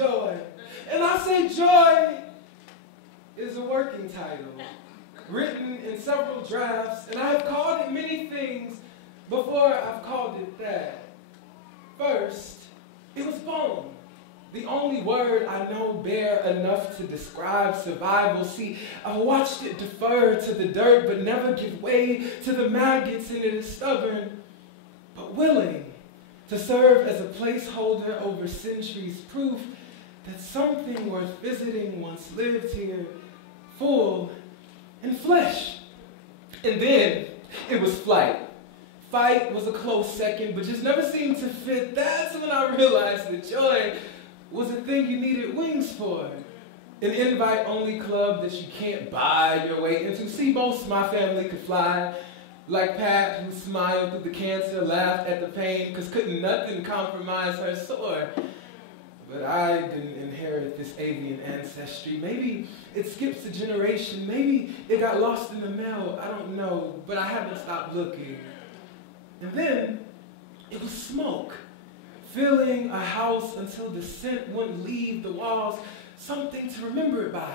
joy. And I say joy is a working title, written in several drafts, and I have called it many things before I've called it that. First, it was bone. The only word I know bare enough to describe survival. See, I watched it defer to the dirt, but never give way to the maggots, and it is stubborn, but willing to serve as a placeholder over centuries, proof that something worth visiting once lived here, full and flesh. And then it was flight. Fight was a close second, but just never seemed to fit. That's when I realized that joy was a thing you needed wings for. An invite-only club that you can't buy your way into. See, most of my family could fly. Like Pat, who smiled through the cancer, laughed at the pain, because couldn't nothing compromise her sore. But I didn't inherit this avian ancestry. Maybe it skips a generation. Maybe it got lost in the mail. I don't know, but I haven't stopped looking. And then it was smoke, filling a house until the scent wouldn't leave the walls. Something to remember it by.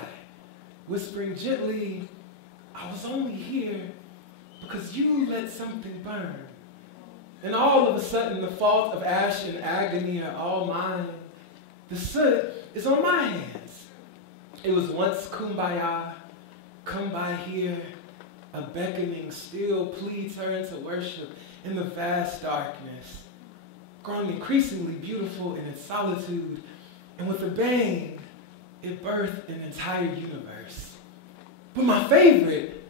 Whispering gently, I was only here because you let something burn. And all of a sudden, the fault of ash and agony are all mine. The soot is on my hands. It was once kumbaya, come by here, a beckoning still plea turned to worship in the vast darkness, growing increasingly beautiful in its solitude, and with a bang, it birthed an entire universe. But my favorite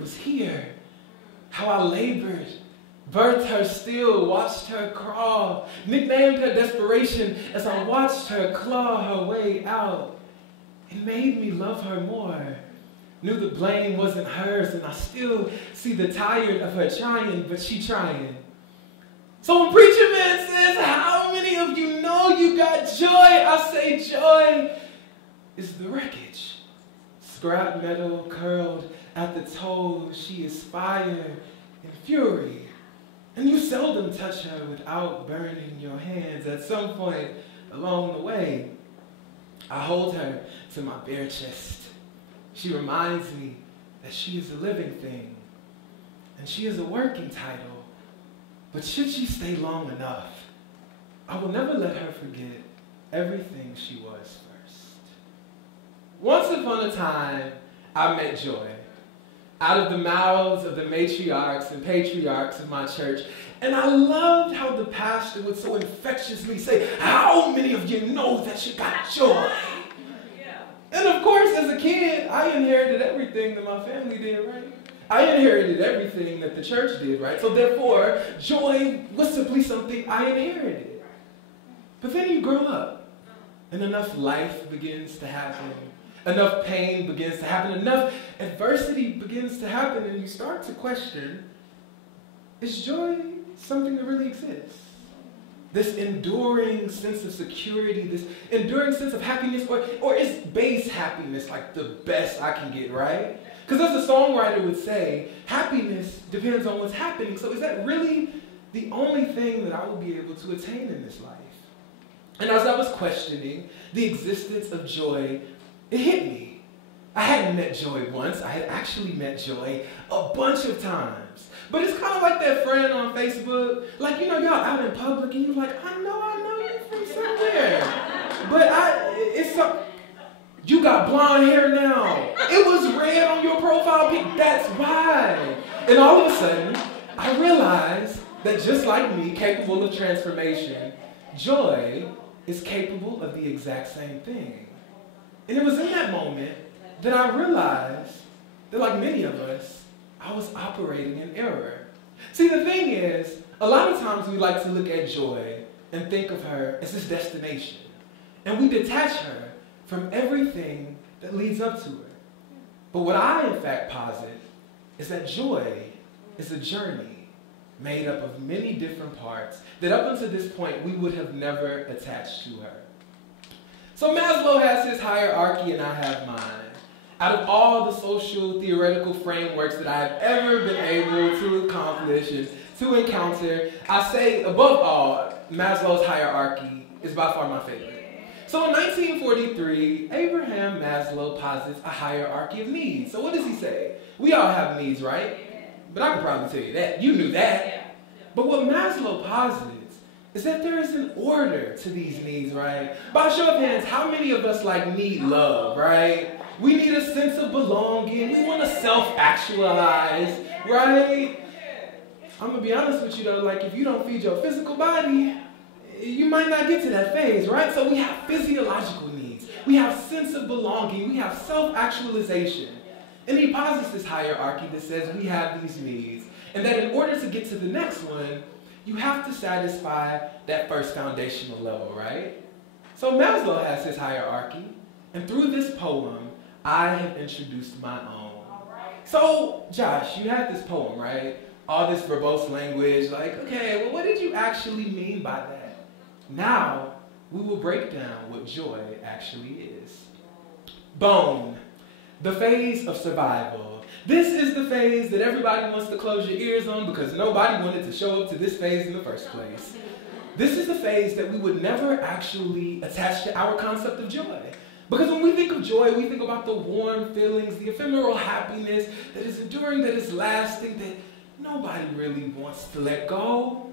was here. How I labored, birthed her still, watched her crawl, nicknamed her desperation as I watched her claw her way out. It made me love her more. Knew the blame wasn't hers, and I still see the tired of her trying, but she trying. So when Preacher Man says, how many of you know you got joy? I say joy is the wreckage. Scrap metal curled at the toes, she is fire and fury. And you seldom touch her without burning your hands. At some point along the way, I hold her to my bare chest. She reminds me that she is a living thing, and she is a working title. But should she stay long enough, I will never let her forget everything she was first. Once upon a time, I met joy out of the mouths of the matriarchs and patriarchs of my church. And I loved how the pastor would so infectiously say, how many of you know that you got joy? And of course, as a kid, I inherited everything that my family did, right? I inherited everything that the church did, right? So therefore, joy was simply something I inherited. But then you grow up, and enough life begins to happen. Enough pain begins to happen. Enough adversity begins to happen, and you start to question, is joy something that really exists? This enduring sense of security, this enduring sense of happiness, or is base happiness like the best I can get, right? Because as the songwriter would say, happiness depends on what's happening. So is that really the only thing that I will be able to attain in this life? And as I was questioning the existence of joy, it hit me. I hadn't met joy once. I had actually met joy a bunch of times. But it's kind of like that friend on Facebook. Like, you know, y'all out in public and you're like, I know you from somewhere. But you got blonde hair now. It was red on your profile pic. That's why. And all of a sudden, I realized that just like me, capable of transformation, joy is capable of the exact same thing. And it was in that moment that I realized that, like many of us, I was operating in error. See, the thing is, a lot of times we like to look at joy and think of her as this destination. And we detach her from everything that leads up to her. But what I, in fact, posit is that joy is a journey made up of many different parts that up until this point we would have never attached to her. So Maslow has his hierarchy and I have mine. Out of all the social theoretical frameworks that I have ever been able to accomplish and to encounter, I say above all, Maslow's hierarchy is by far my favorite. So in 1943, Abraham Maslow posits a hierarchy of needs. So what does he say? We all have needs, right? But I could probably tell you that. You knew that. But what Maslow posits is that there is an order to these needs, right? By show of hands, how many of us need love, right? We need a sense of belonging. We want to self-actualize, right? I'm going to be honest with you though, if you don't feed your physical body, you might not get to that phase, right? So we have physiological needs. We have sense of belonging. We have self-actualization. And he posits this hierarchy that says we have these needs. And that in order to get to the next one, you have to satisfy that first foundational level, right? So Maslow has his hierarchy. And through this poem, I have introduced my own. So, Josh, you had this poem, right? All this verbose language, okay, well, what did you actually mean by that? Now, we will break down what joy actually is. Bone, the phase of survival. This is the phase that everybody wants to close your ears on because nobody wanted to show up to this phase in the first place. This is the phase that we would never actually attach to our concept of joy. Because when we think of joy, we think about the warm feelings, the ephemeral happiness that is enduring, that is lasting, that nobody really wants to let go.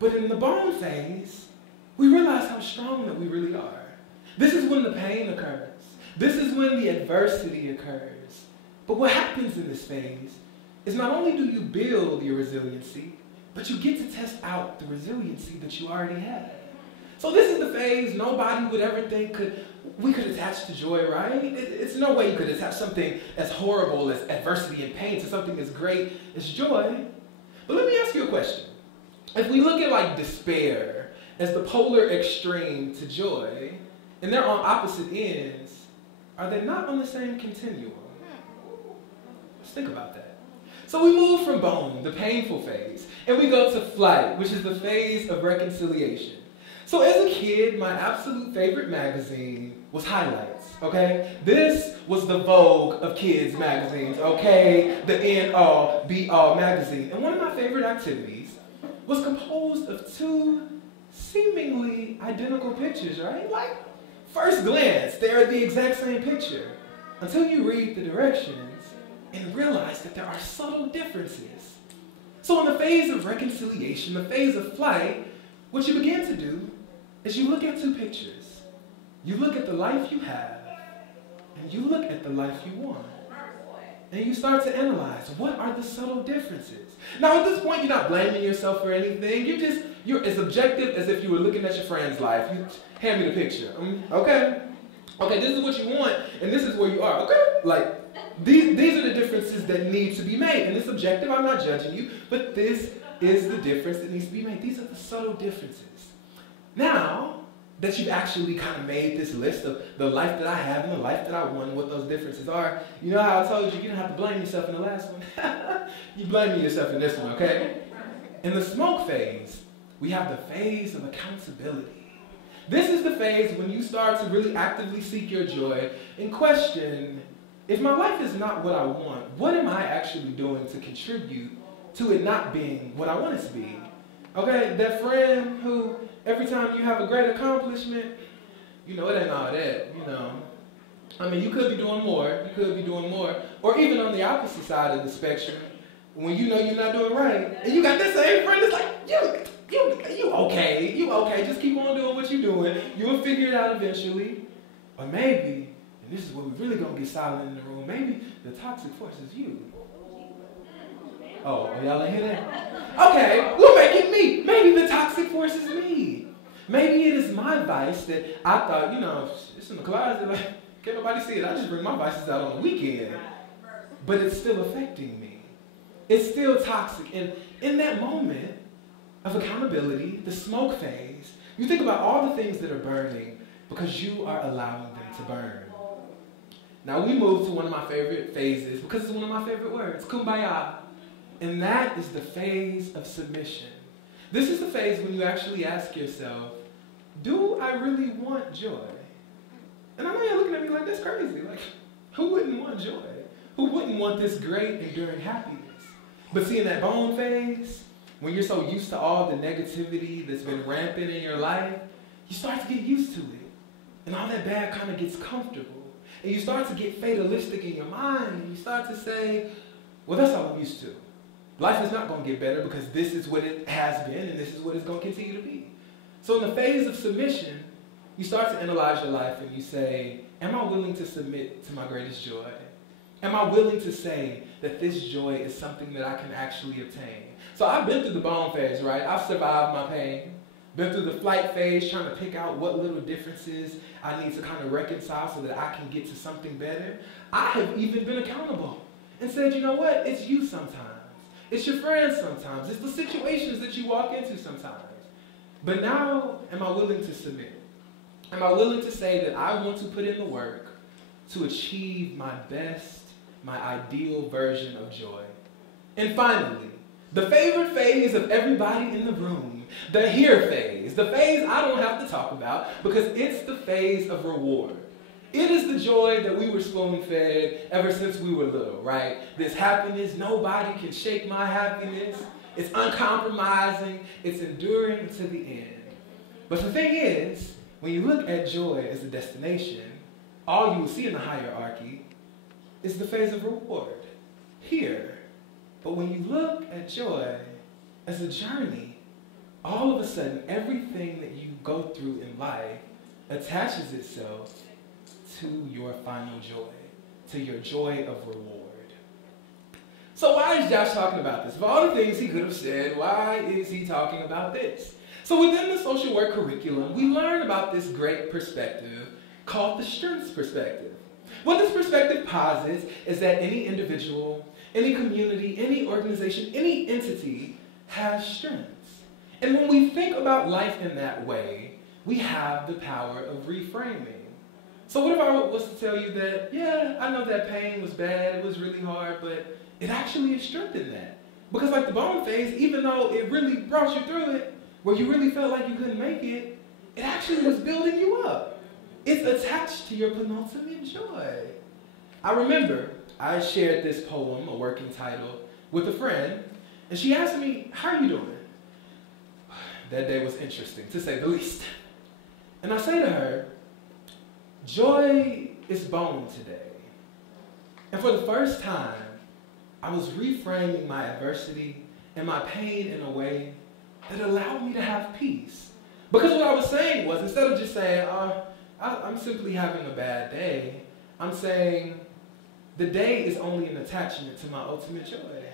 But in the bone phase, we realize how strong that we really are. This is when the pain occurs. This is when the adversity occurs. But what happens in this phase is not only do you build your resiliency, but you get to test out the resiliency that you already have. So this is the phase nobody would ever think we could attach to joy, right? It's no way you could attach something as horrible as adversity and pain to something as great as joy. But let me ask you a question. If we look at despair as the polar extreme to joy, and they're on opposite ends, are they not on the same continuum? Let's think about that. So we move from bone, the painful phase, and we go to flight, which is the phase of reconciliation. So as a kid, my absolute favorite magazine was Highlights, okay? This was the Vogue of kids magazines, okay? The end-all, be-all magazine. And one of my favorite activities was composed of two seemingly identical pictures, right? First glance, they're the exact same picture. Until you read the directions and realize that there are subtle differences. So in the phase of reconciliation, the phase of flight, what you begin to do is you look at two pictures. You look at the life you have, and you look at the life you want. And you start to analyze, what are the subtle differences? Now, at this point, you're not blaming yourself for anything. You're as objective as if you were looking at your friend's life. You hand me the picture. Okay, this is what you want, and this is where you are. Okay, these are the differences that need to be made. And it's objective, I'm not judging you, but this is the difference that needs to be made. These are the subtle differences. Now that you've actually kind of made this list of the life that I have and the life that I want, what those differences are, you know how I told you don't have to blame yourself in the last one? You blaming yourself in this one, okay? In the smoke phase, we have the phase of accountability. This is the phase when you start to really actively seek your joy and question, if my life is not what I want, what am I actually doing to contribute to it not being what I want it to be? Okay, that friend who every time you have a great accomplishment, it ain't all that, you could be doing more. Or even on the opposite side of the spectrum, when you know you're not doing right, and you got this same friend that's like, you okay, just keep on doing what you're doing. You'll figure it out eventually. Or maybe, and this is where we're really gonna get silent in the room, maybe the toxic force is you. Oh, y'all ain't hear that? Okay, we'll make it me. Maybe the toxic force is me. Maybe it is my vice that I thought, it's in the closet, can't nobody see it. I just bring my vices out on the weekend. But it's still affecting me. It's still toxic. And in that moment of accountability, the smoke phase, you think about all the things that are burning because you are allowing them to burn. Now we move to one of my favorite phases because it's one of my favorite words, kumbaya. And that is the phase of submission. This is the phase when you actually ask yourself, do I really want joy? And I know you're looking at me like, that's crazy. Who wouldn't want joy? Who wouldn't want this great, enduring happiness? But see, in that bone phase, when you're so used to all the negativity that's been rampant in your life, you start to get used to it. and all that bad kind of gets comfortable. And you start to get fatalistic in your mind, and you start to say, well, that's all I'm used to. Life is not going to get better because this is what it has been, and this is what it's going to continue to be. So in the phase of submission, you start to analyze your life, and you say, am I willing to submit to my greatest joy? Am I willing to say that this joy is something that I can actually obtain? So I've been through the bone phase, right? I've survived my pain. Been through the flight phase, trying to pick out what little differences I need to kind of reconcile so that I can get to something better. I have even been accountable and said, you know what? It's you sometimes. It's your friends sometimes. It's the situations that you walk into sometimes. But now, am I willing to submit? Am I willing to say that I want to put in the work to achieve my best, my ideal version of joy? And finally, the favorite phase of everybody in the room, the here phase, the phase I don't have to talk about because it's the phase of reward. It is the joy that we were spoon-fed ever since we were little, right? This happiness, nobody can shake my happiness. It's uncompromising. It's enduring to the end. But the thing is, when you look at joy as a destination, all you will see in the hierarchy is the phase of reward, here. But when you look at joy as a journey, all of a sudden, everything that you go through in life attaches itself to your final joy, to your joy of reward. So why is Josh talking about this? Of all the things he could have said, why is he talking about this? So within the social work curriculum, we learn about this great perspective called the strengths perspective. What this perspective posits is that any individual, any community, any organization, any entity has strengths. And when we think about life in that way, we have the power of reframing. So what if I was to tell you that, yeah, I know that pain was bad, it was really hard, but it actually is strength in that. Because like the bone phase, even though it really brought you through it, where you really felt like you couldn't make it, it actually was building you up. It's attached to your penultimate joy. I remember I shared this poem, a working title, with a friend, and she asked me, how are you doing? That day was interesting, to say the least. And I say to her, joy is bone today. And for the first time, I was reframing my adversity and my pain in a way that allowed me to have peace. Because what I was saying was, instead of just saying, I'm simply having a bad day, I'm saying, the day is only an attachment to my ultimate joy.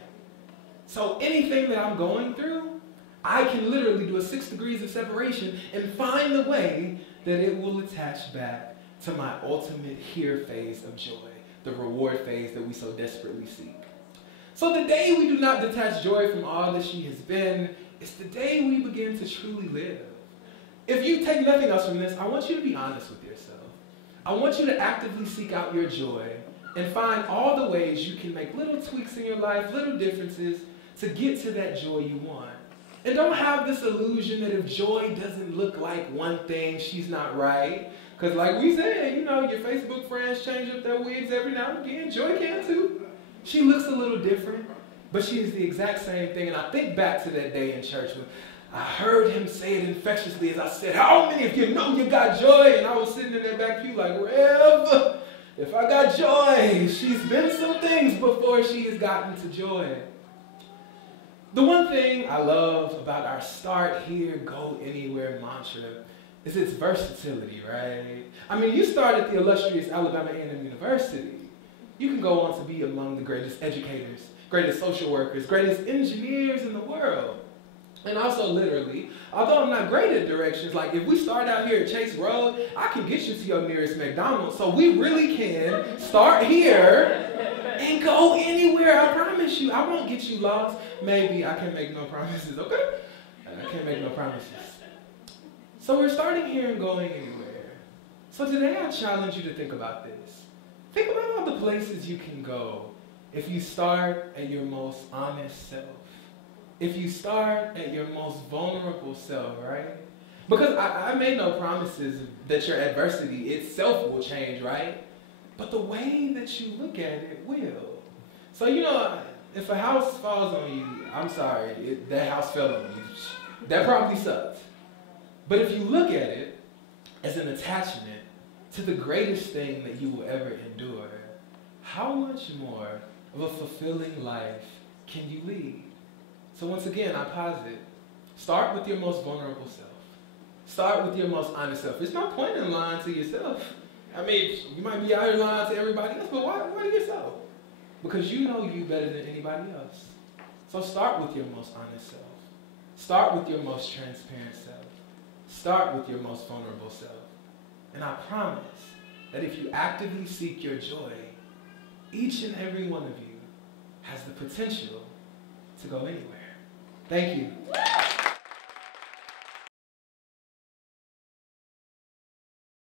So anything that I'm going through, I can literally do a 6 degrees of separation and find the way that it will attach back to my ultimate here phase of joy, the reward phase that we so desperately seek. So the day we do not detach joy from all that she has been, it's the day we begin to truly live. If you take nothing else from this, I want you to be honest with yourself. I want you to actively seek out your joy and find all the ways you can make little tweaks in your life, little differences to get to that joy you want. And don't have this illusion that if joy doesn't look like one thing, she's not right. Because like we said, you know, your Facebook friends change up their wigs every now and again. Joy can too. She looks a little different, but she is the exact same thing. And I think back to that day in church when I heard him say it infectiously as I said, how many of you know you got joy? And I was sitting in that back pew like, Rev, if I got joy, she's been some things before she has gotten to joy. The one thing I love about our start here, go anywhere mantra is its versatility, right? I mean, you start at the illustrious Alabama A&M University. You can go on to be among the greatest educators, greatest social workers, greatest engineers in the world. And also literally, although I'm not great at directions, like if we start out here at Chase Road, I can get you to your nearest McDonald's. So we really can start here and go anywhere, I promise you. I won't get you lost. Maybe I can't make no promises, okay? I can't make no promises. So we're starting here and going anywhere. So today I challenge you to think about this. Think about all the places you can go if you start at your most honest self. If you start at your most vulnerable self, right? Because I made no promises that your adversity itself will change, right? But the way that you look at it will. So, you know, if a house falls on you, I'm sorry, that house fell on you. That probably sucked. But if you look at it as an attachment to the greatest thing that you will ever endure, how much more of a fulfilling life can you lead? So once again, I posit, start with your most vulnerable self. Start with your most honest self. There's no point in lying to yourself. I mean, you might be out here lying to everybody else, but why to yourself? Because you know you better than anybody else. So start with your most honest self. Start with your most transparent self. Start with your most vulnerable self. And I promise that if you actively seek your joy, each and every one of you has the potential to go anywhere. Thank you.